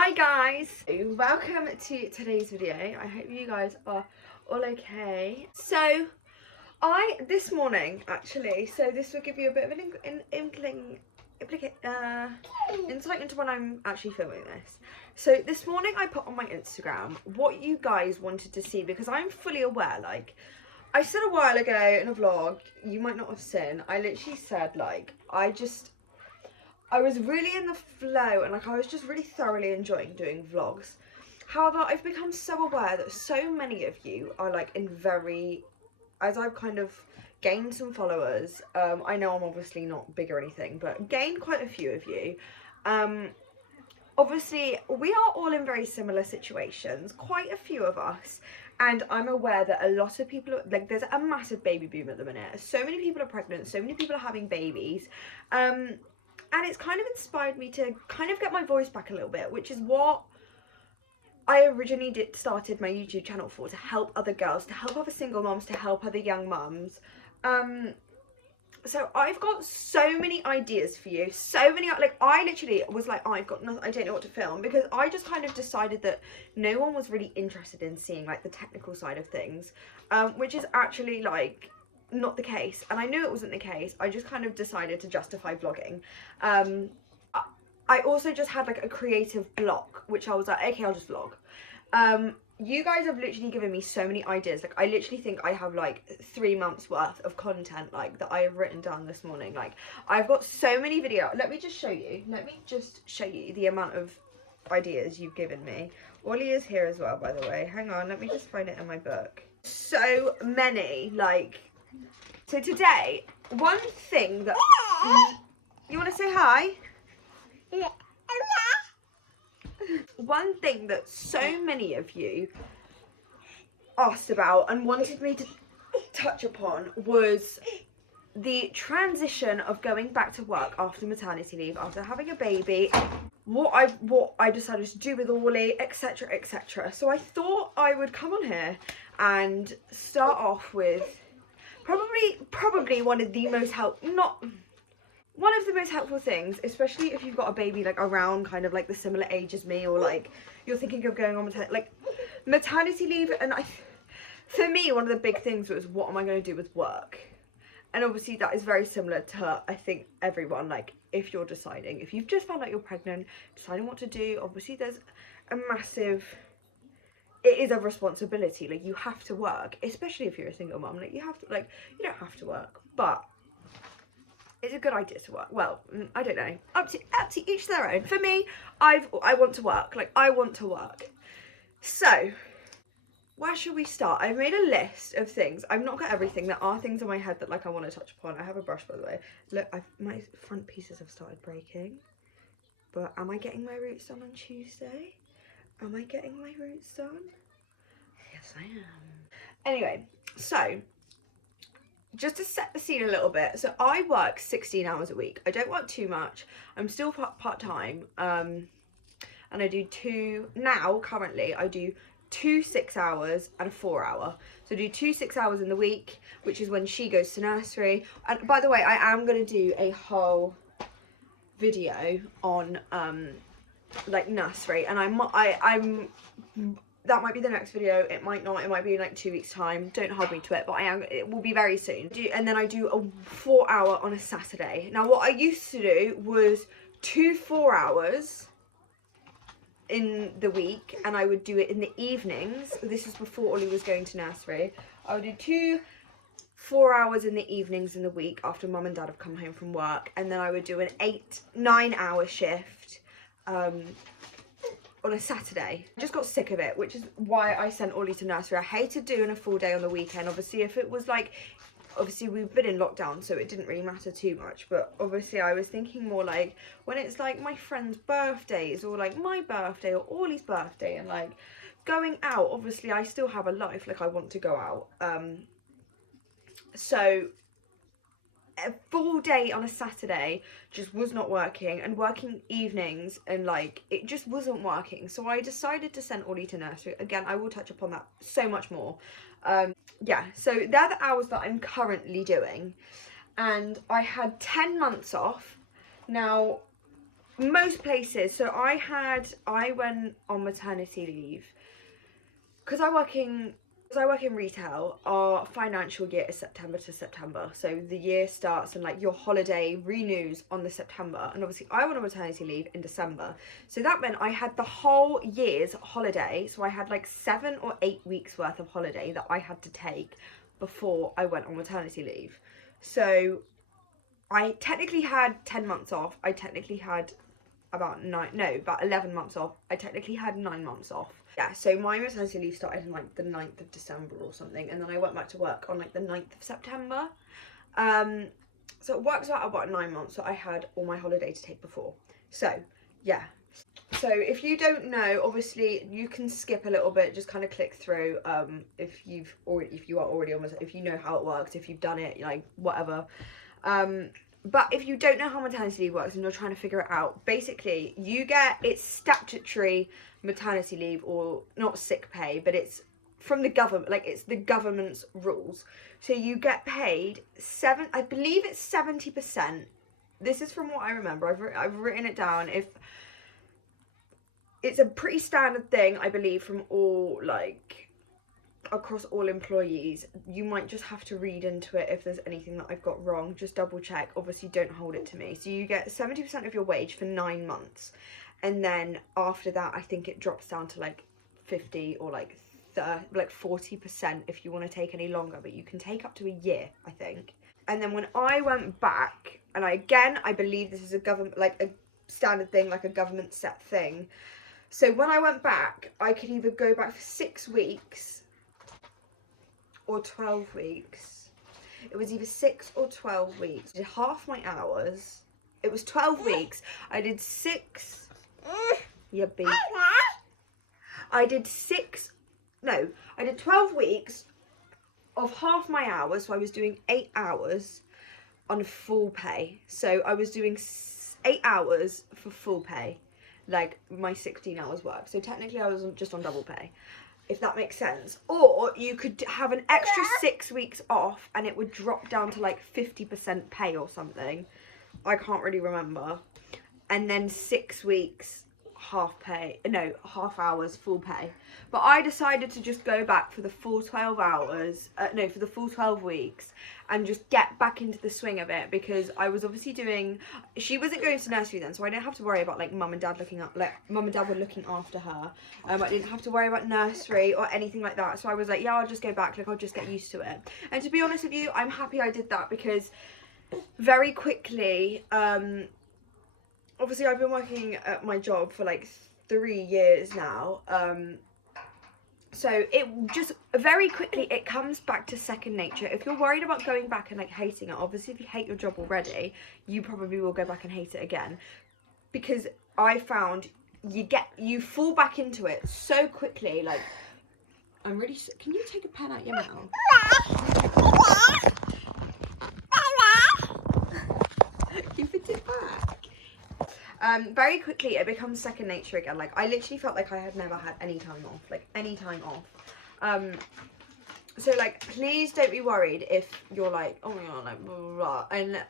Hi guys, welcome to today's video. I hope you guys are all okay. So this morning actually, so this will give you a bit of an insight into when I'm actually filming this. So this morning I put on my Instagram what you guys wanted to see, because I'm fully aware, like I said a while ago in a vlog, you might not have seen, I literally said like I was really in the flow and like I was just really thoroughly enjoying doing vlogs. However, I've become so aware that so many of you are like as I've kind of gained some followers, I know I'm obviously not big or anything, but gained quite a few of you. Obviously we are all in very similar situations, quite a few of us, and I'm aware that a lot of people like, there's a massive baby boom at the minute. So many people are pregnant, so many people are having babies. And it's kind of inspired me to kind of get my voice back a little bit, which is what I originally started my YouTube channel for, to help other girls, to help other single moms, to help other young mums. So I've got so many ideas for you, so many, like I literally was like, oh, I've got nothing, I don't know what to film, because I just kind of decided that no one was really interested in seeing like the technical side of things, which is actually like not the case, and I knew it wasn't the case. I just kind of decided to justify vlogging. I also just had like a creative block, which I was like, okay, I'll just vlog. You guys have literally given me so many ideas. Like I literally think I have like 3 months worth of content like that I have written down this morning. Like I've got so many videos. Let me just show you the amount of ideas you've given me. Ollie is here as well, by the way. Hang on, let me just find it in my book. So many, like. So today, one thing that... You want to say hi? Yeah. One thing that so many of you asked about and wanted me to touch upon was the transition of going back to work after maternity leave, after having a baby, what I decided to do with Ollie, etc, etc. So I thought I would come on here and start off with probably one of the most helpful things, especially if you've got a baby like around kind of like the similar age as me, or like you're thinking of going on maternity leave. And for me, one of the big things was, what am I going to do with work? And obviously that is very similar to, I think, everyone. Like if you're deciding, if you've just found out you're pregnant, deciding what to do, obviously there's a massive, it is a responsibility. Like you have to work, especially if you're a single mom. Like you have to, like, you don't have to work, but it's a good idea to work. Well, I don't know, up to each their own. For me, I want to work. Like I want to work. So where should we start? I've made a list of things. I've not got everything. There are things in my head that like I want to touch upon. I have a brush, by the way. Look, my front pieces have started breaking. But am I getting my roots done on Tuesday? Am I getting my roots done? Yes, I am. Anyway, so just to set the scene a little bit. So I work 16 hours a week. I don't work too much. I'm still part-time. And I do currently I do 2 6 hours and a 4 hour. So I do 2 6 hours in the week, which is when she goes to nursery. And by the way, I am going to do a whole video on like nursery, and I'm that might be the next video, it might not, it might be in like 2 weeks time, don't hold me to it, but it will be very soon. And then I do a 4 hour on a Saturday. Now what I used to do was 2 4 hours in the week, and I would do it in the evenings. This is before Ollie was going to nursery. I would do 2 4 hours in the evenings in the week after mum and dad have come home from work, and then I would do an 8 9 hour shift on a Saturday. I just got sick of it, which is why I sent Ollie to nursery. I hated doing a full day on the weekend. Obviously if it was like, obviously we've been in lockdown, so it didn't really matter too much, but obviously I was thinking more like when it's like my friends' birthdays, or like my birthday or Ollie's birthday, and like going out. Obviously I still have a life, like I want to go out, so a full day on a Saturday just was not working, and working evenings, and like it just wasn't working. So I decided to send Ollie to nursery. Again, I will touch upon that so much more. Yeah, so they're the hours that I'm currently doing, and I had 10 months off. Now most places. So I went on maternity leave because I work in retail. Our financial year is September to September, so the year starts and like your holiday renews on the September, and obviously I went on maternity leave in December, so that meant I had the whole year's holiday. So I had like 7 or 8 weeks worth of holiday that I had to take before I went on maternity leave. So I technically had 10 months off. I technically had about 11 months off. I technically had 9 months off. Yeah, so my maternity leave started on like the 9th of December or something, and then I went back to work on like the 9th of September. So it works out about 9 months, so I had all my holiday to take before. So yeah, so if you don't know, obviously you can skip a little bit, just kind of click through if you are already on, if you know how it works, if you've done it, like whatever. But if you don't know how maternity leave works and you're trying to figure it out, basically it's statutory maternity leave, or not sick pay, but it's from the government, like it's the government's rules. So you get paid I believe it's 70%. This is from what I remember. I've written it down. If it's a pretty standard thing, I believe, from all, like, across all employees. You might just have to read into it if there's anything that I've got wrong. Just double check. Obviously don't hold it to me. So you get 70% of your wage for 9 months, and then after that I think it drops down to like 50 or like 40% if you want to take any longer, but you can take up to a year, I think. And then when I went back, and I believe this is a government, like a standard thing, like a government set thing. So when I went back, I could either go back for 6 weeks or 12 weeks. It was either 6 or 12 weeks. I did half my hours. It was 12 weeks. I did 6. Yeah, babe. I did 12 weeks of half my hours. So I was doing 8 hours on full pay. So I was doing 8 hours for full pay, like my 16 hours work. So technically I was just on double pay, if that makes sense. Or you could have an extra 6 weeks off and it would drop down to like 50% pay or something. I can't really remember. And then 6 weeks half hours full pay. But I decided to just go back for the full 12 hours, for the full 12 weeks, and just get back into the swing of it, because I was obviously she wasn't going to nursery then, so I didn't have to worry about like mum and dad were looking after her. I didn't have to worry about nursery or anything like that. So I was like, yeah, I'll just go back, like I'll just get used to it. And to be honest with you, I'm happy I did that, because very quickly, obviously I've been working at my job for like 3 years now, so it just very quickly it comes back to second nature. If you're worried about going back and like hating it, obviously if you hate your job already, you probably will go back and hate it again, because I found you fall back into it so quickly. Like, can you take a pen out your mouth? Give it back. Very quickly it becomes second nature again. Like, I literally felt like I had never had any time off, so like, please don't be worried if you're like, oh my god, like blah, blah, blah, and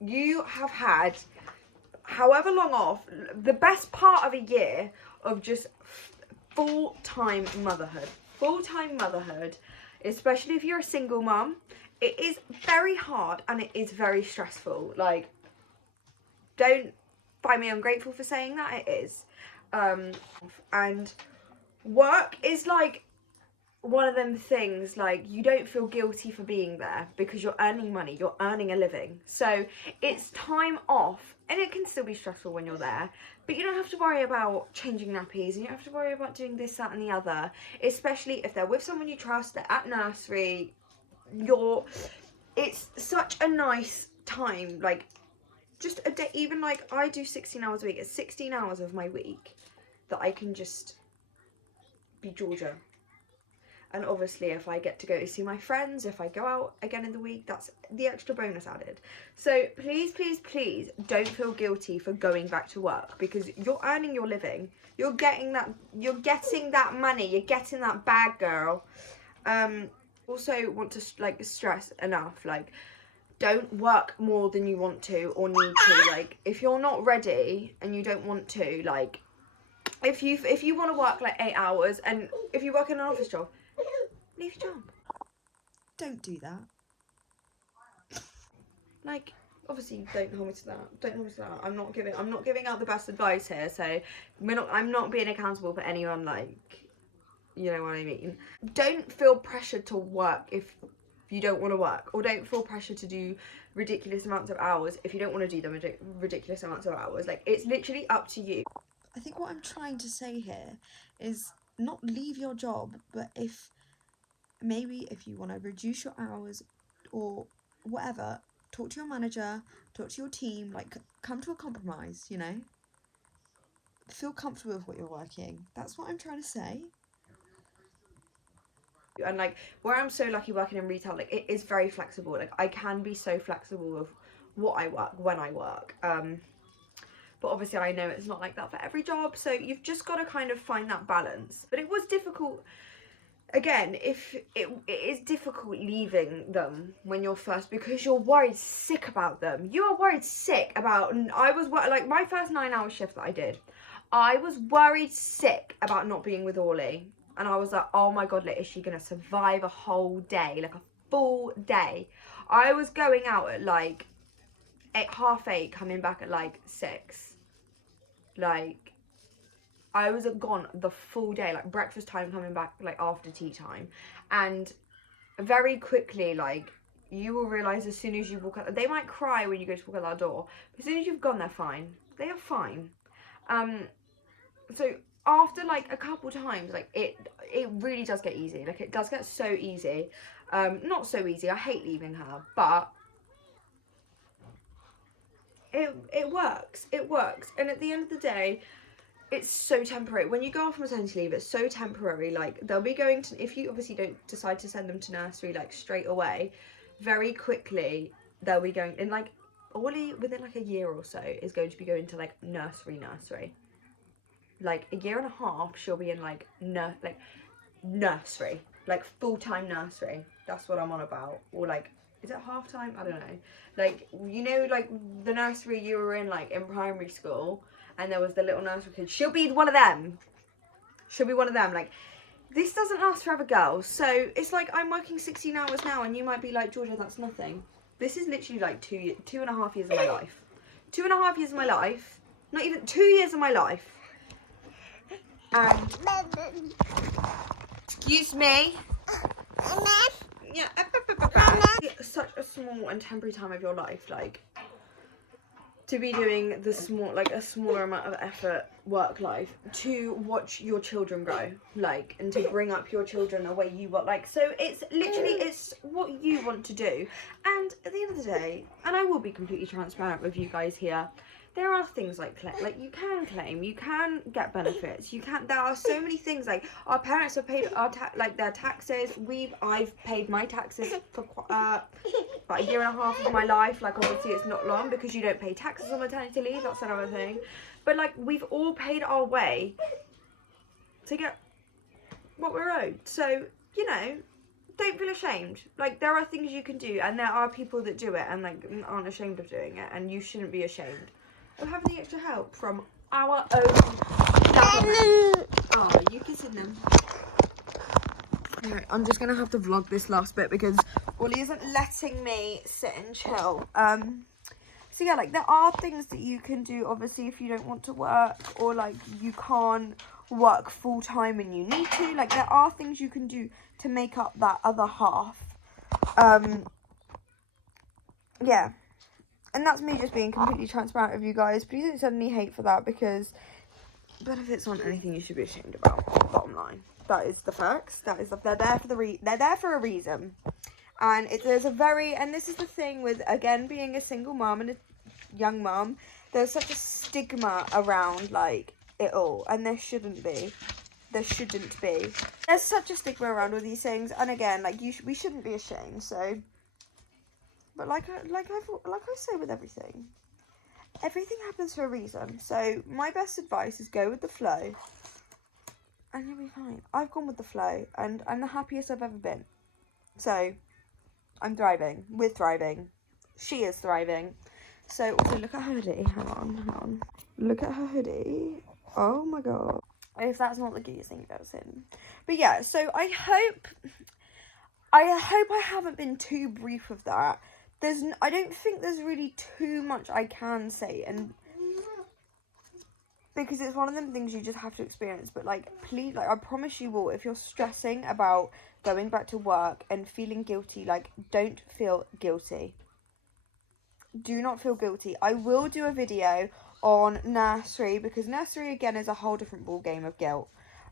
you have had however long off. The best part of a year of just full-time motherhood, especially if you're a single mum, it is very hard and it is very stressful. Like, don't find me ungrateful for saying that, it is. And work is like one of them things, like, you don't feel guilty for being there because you're earning money, you're earning a living. So it's time off, and it can still be stressful when you're there, but you don't have to worry about changing nappies, and you don't have to worry about doing this, that and the other, especially if they're with someone you trust, they're at nursery. It's such a nice time, like, just a day. Even like, I do 16 hours a week. It's 16 hours of my week that I can just be Georgia. And obviously if I get to go see my friends, if I go out again in the week, that's the extra bonus added. So please, please, please don't feel guilty for going back to work, because you're earning your living. You're getting that money. You're getting that bag, girl. Also want to like stress enough, like, don't work more than you want to or need to. Like, if you're not ready and you don't want to, like, if you want to work like 8 hours, and if you work in an office job, leave your job. Don't do that. Like, obviously, don't hold me to that. Don't hold me to that. I'm not giving out the best advice here. So I'm not being accountable for anyone. Like, you know what I mean. Don't feel pressured to work if you don't want to work, or don't feel pressure to do ridiculous amounts of hours if you don't want to do them ridiculous amounts of hours. Like, it's literally up to you. I think what I'm trying to say here is not leave your job, but if you want to reduce your hours or whatever, talk to your manager, talk to your team, like, come to a compromise, you know? Feel comfortable with what you're working. That's what I'm trying to say. And like, where I'm so lucky working in retail, like, it is very flexible. Like, I can be so flexible with what I work when I work. But obviously I know it's not like that for every job, so you've just got to kind of find that balance. But it was difficult. Again, if it is difficult leaving them when you're first, because you're worried sick about them. You are worried sick about, I was like, my first 9-hour shift that I did, I was worried sick about not being with Orly. And I was like, oh my God, like, is she going to survive a whole day? Like, a full day. I was going out at like 8:30, coming back at like 6. Like, I was gone the full day, like breakfast time, coming back like after tea time. And very quickly, like, you will realise as soon as you walk out, they might cry when you go to walk out that door, but as soon as you've gone, they're fine. They are fine. So after like a couple times, like, it really does get easy. Like, it does get so easy. Not so easy, I hate leaving her, but it works. It works. And at the end of the day, it's so temporary. When you go off maternity leave, it's so temporary. Like, they'll be going to, if you obviously don't decide to send them to nursery like straight away, very quickly they'll be going in, like, Orly within like a year or so is going to be going to like nursery. Like, a year and a half she'll be in like nursery, like full-time nursery. That's what I'm on about. Or like, is it half-time? I don't know. Like, you know, like the nursery you were in like in primary school, and there was the little nursery kid. She'll be one of them. She'll be one of them. Like, this doesn't last forever, girls. So it's like, I'm working 16 hours now, and you might be like, Georgia, that's nothing. This is literally like 2.5 years of my life. 2.5 years of my life. Not even 2 years of my life. And excuse me. Yeah. Such a small and temporary time of your life, like, to be doing the a smaller amount of effort work life to watch your children grow, like, and to bring up your children the way you want, like, so it's literally, it's what you want to do. And at the end of the day, and I will be completely transparent with you guys here, there are things like you can claim, you can get benefits, there are so many things. Like, our parents have paid their taxes. I've paid my taxes for about a year and a half of my life. Like, obviously it's not long because you don't pay taxes on maternity leave, that's another thing. But like, we've all paid our way to get what we're owed. So, you know, don't feel ashamed. Like, there are things you can do, and there are people that do it and like aren't ashamed of doing it, and you shouldn't be ashamed of having the extra help from our own government. Oh, you kissing them. Anyway, I'm just gonna have to vlog this last bit because Wally isn't letting me sit and chill. So yeah, like, there are things that you can do, obviously, if you don't want to work, or like you can't work full time and you need to. Like, there are things you can do to make up that other half. Yeah. And that's me just being completely transparent with you guys. Please don't send me hate for that, because benefits aren't anything you should be ashamed about. Bottom line, that is the facts. That is they're there for they're there for a reason. And there's a very, and this is the thing with, again, being a single mum and a young mum, there's such a stigma around like it all, and there shouldn't be. There shouldn't be. There's such a stigma around all these things, and again, like, we shouldn't be ashamed. So. But like I say with everything happens for a reason. So my best advice is go with the flow, and you'll be fine. I've gone with the flow, and I'm the happiest I've ever been. So I'm thriving. We're thriving. she is thriving. So also look at her hoodie. Hang on. Look at her hoodie. Oh my god. If that's not the cutest thing you've ever seen. But yeah, so I hope I haven't been too brief with that. I don't think there's really too much I can say, and because it's one of them things you just have to experience. But like, please, like, I promise you all, if you're stressing about going back to work and feeling guilty, like, don't feel guilty. Do not feel guilty. I will do a video on nursery, because nursery again is a whole different ball game of guilt.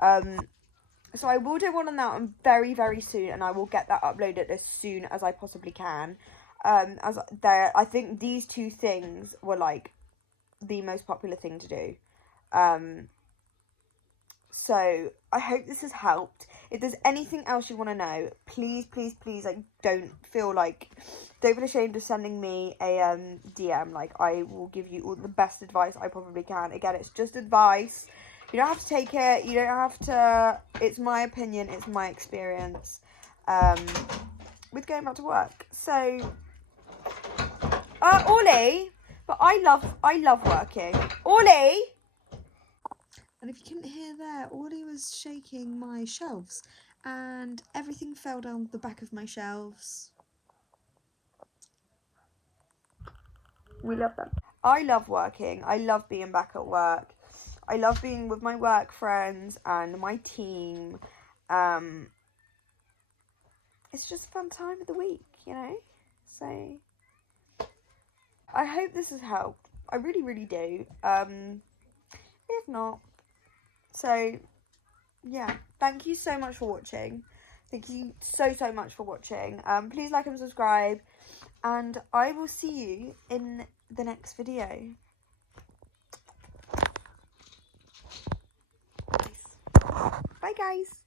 So I will do one on that one very, very soon, and I will get that uploaded as soon as I possibly can. I think these two things were like the most popular thing to do. So I hope this has helped. If there's anything else you want to know, please, like, don't feel ashamed of sending me a DM. Like, I will give you all the best advice I probably can. Again, it's just advice. You don't have to take it. You don't have to. It's my opinion. It's my experience with going back to work. So, Ollie, but I love working. Ollie. And if you couldn't hear there, Ollie was shaking my shelves, and everything fell down the back of my shelves. We love them. I love working. I love being back at work. I love being with my work friends and my team. It's just a fun time of the week, you know? So, I hope this has helped. I really, really do. If not, so, yeah. Thank you so much for watching. Thank you so much for watching. Please like and subscribe. And I will see you in the next video. Bye, guys.